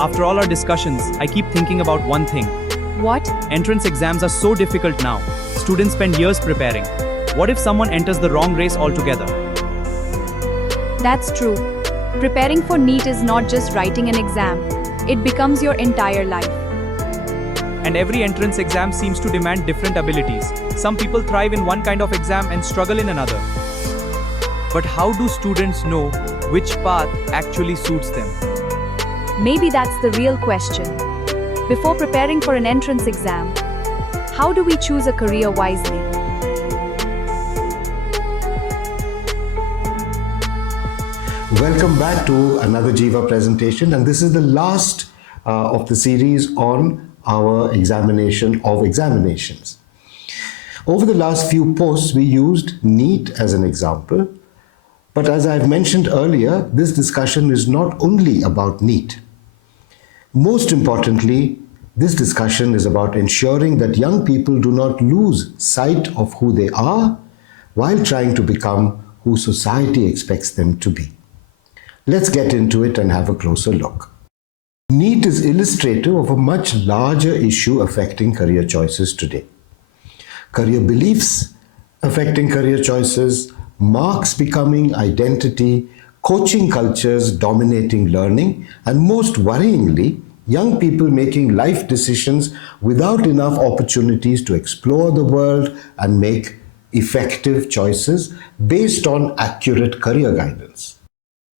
After all our discussions, I keep thinking about one thing. What? Entrance exams are so difficult now. Students spend years preparing. What if someone enters the wrong race altogether? That's true. Preparing for NEET is not just writing an exam, it becomes your entire life. And every entrance exam seems to demand different abilities. Some people thrive in one kind of exam and struggle in another. But how do students know which path actually suits them? Maybe that's the real question. Before preparing for an entrance exam, how do we choose a career wisely? Welcome back to another Jiva presentation, and this is the last of the series on our examination of examinations. Over the last few posts, we used NEET as an example, but as I've mentioned earlier, this discussion is not only about NEET. Most importantly, this discussion is about ensuring that young people do not lose sight of who they are while trying to become who society expects them to be. Let's get into it and have a closer look. NEET is illustrative of a much larger issue affecting career choices today. Career beliefs affecting career choices, marks becoming identity, coaching cultures dominating learning, and most worryingly, young people making life decisions without enough opportunities to explore the world and make effective choices based on accurate career guidance.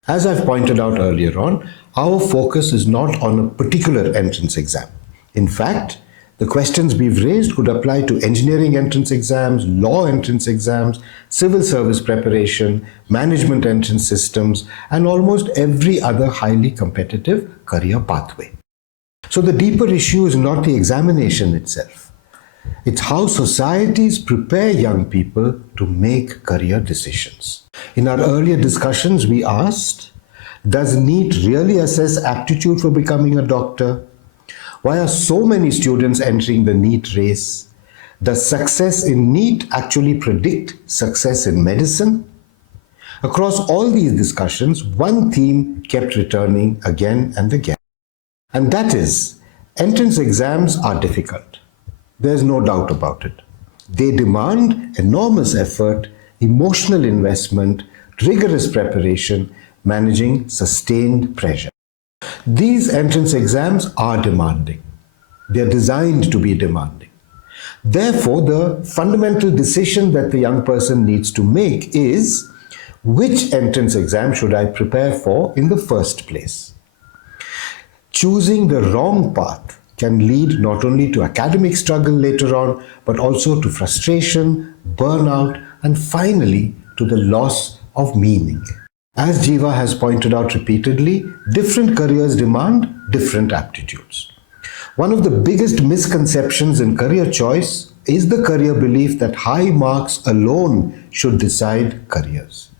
As I've pointed out earlier on, our focus is not on a particular entrance exam. In fact, the questions we've raised could apply to engineering entrance exams, law entrance exams, civil service preparation, management entrance systems, and almost every other highly competitive career pathway. So the deeper issue is not the examination itself. It's how societies prepare young people to make career decisions. In our earlier discussions, we asked, does NEET really assess aptitude for becoming a doctor? Why are so many students entering the NEET race? Does success in NEET actually predict success in medicine? Across all these discussions, one theme kept returning again and again. And that is, entrance exams are difficult. There's no doubt about it. They demand enormous effort, emotional investment, rigorous preparation, managing sustained pressure. These entrance exams are demanding. They're designed to be demanding. Therefore, the fundamental decision that the young person needs to make is, which entrance exam should I prepare for in the first place? Choosing the wrong path can lead not only to academic struggle later on, but also to frustration, burnout, and finally to the loss of meaning. As Jiva has pointed out repeatedly, different careers demand different aptitudes. One of the biggest misconceptions in career choice is the career belief that high marks alone should decide careers.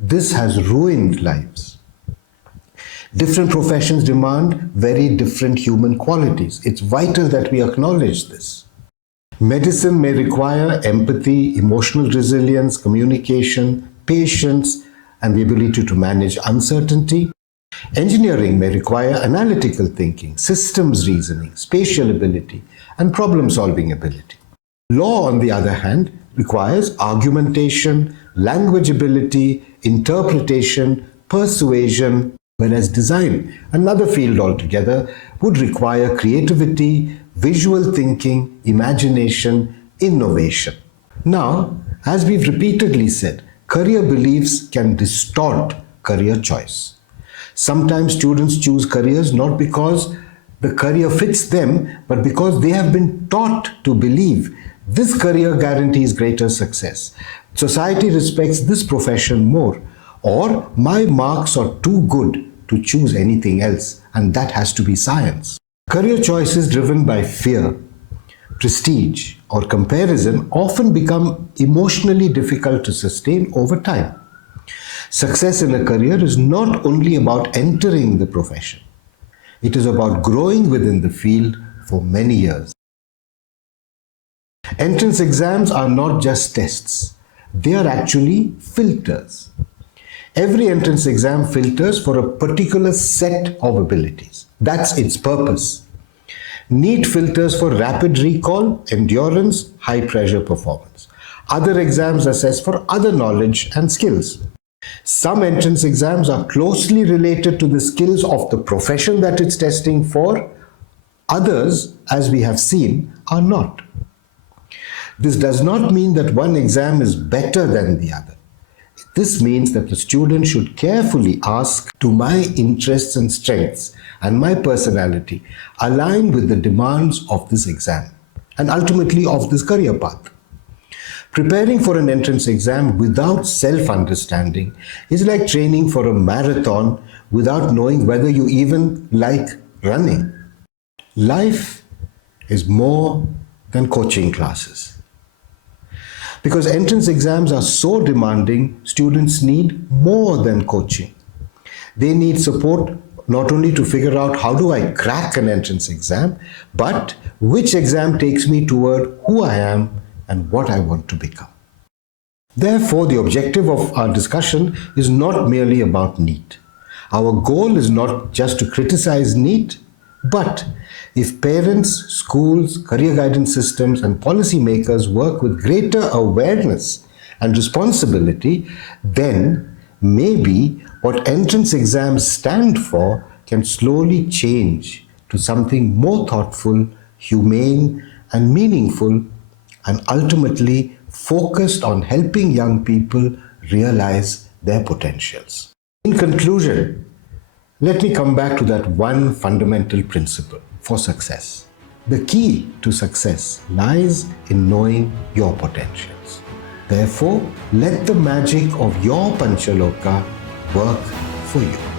This has ruined lives. Different professions demand very different human qualities. It's vital that we acknowledge this. Medicine may require empathy, emotional resilience, communication, patience, and the ability to manage uncertainty. Engineering may require analytical thinking, systems reasoning, spatial ability, and problem-solving ability. Law, on the other hand, requires argumentation, language ability, interpretation, persuasion, whereas design, another field altogether, would require creativity, visual thinking, imagination, innovation. Now, as we've repeatedly said, career beliefs can distort career choice. Sometimes students choose careers not because the career fits them, but because they have been taught to believe this career guarantees greater success. Society respects this profession more, or my marks are too good to choose anything else, and that has to be science. Career choices driven by fear, prestige, or comparison often become emotionally difficult to sustain over time. Success in a career is not only about entering the profession. It is about growing within the field for many years. Entrance exams are not just tests. They are actually filters. Every entrance exam filters for a particular set of abilities. That's its purpose. NEET filters for rapid recall, endurance, high pressure performance. Other exams assess for other knowledge and skills. Some entrance exams are closely related to the skills of the profession that it's testing for. Others, as we have seen, are not. This does not mean that one exam is better than the other. This means that the student should carefully ask, do my interests and strengths and my personality align with the demands of this exam and ultimately of this career path? Preparing for an entrance exam without self-understanding is like training for a marathon without knowing whether you even like running. Life is more than coaching classes. Because entrance exams are so demanding, students need more than coaching. They need support not only to figure out how do I crack an entrance exam, but which exam takes me toward who I am and what I want to become. Therefore, the objective of our discussion is not merely about NEET. Our goal is not just to criticize NEET, but if parents, schools, career guidance systems, and policymakers work with greater awareness and responsibility, then maybe what entrance exams stand for can slowly change to something more thoughtful, humane, and meaningful, and ultimately focused on helping young people realize their potentials. In conclusion, let me come back to that one fundamental principle for success. The key to success lies in knowing your potentials. Therefore, let the magic of your Panchaloka work for you.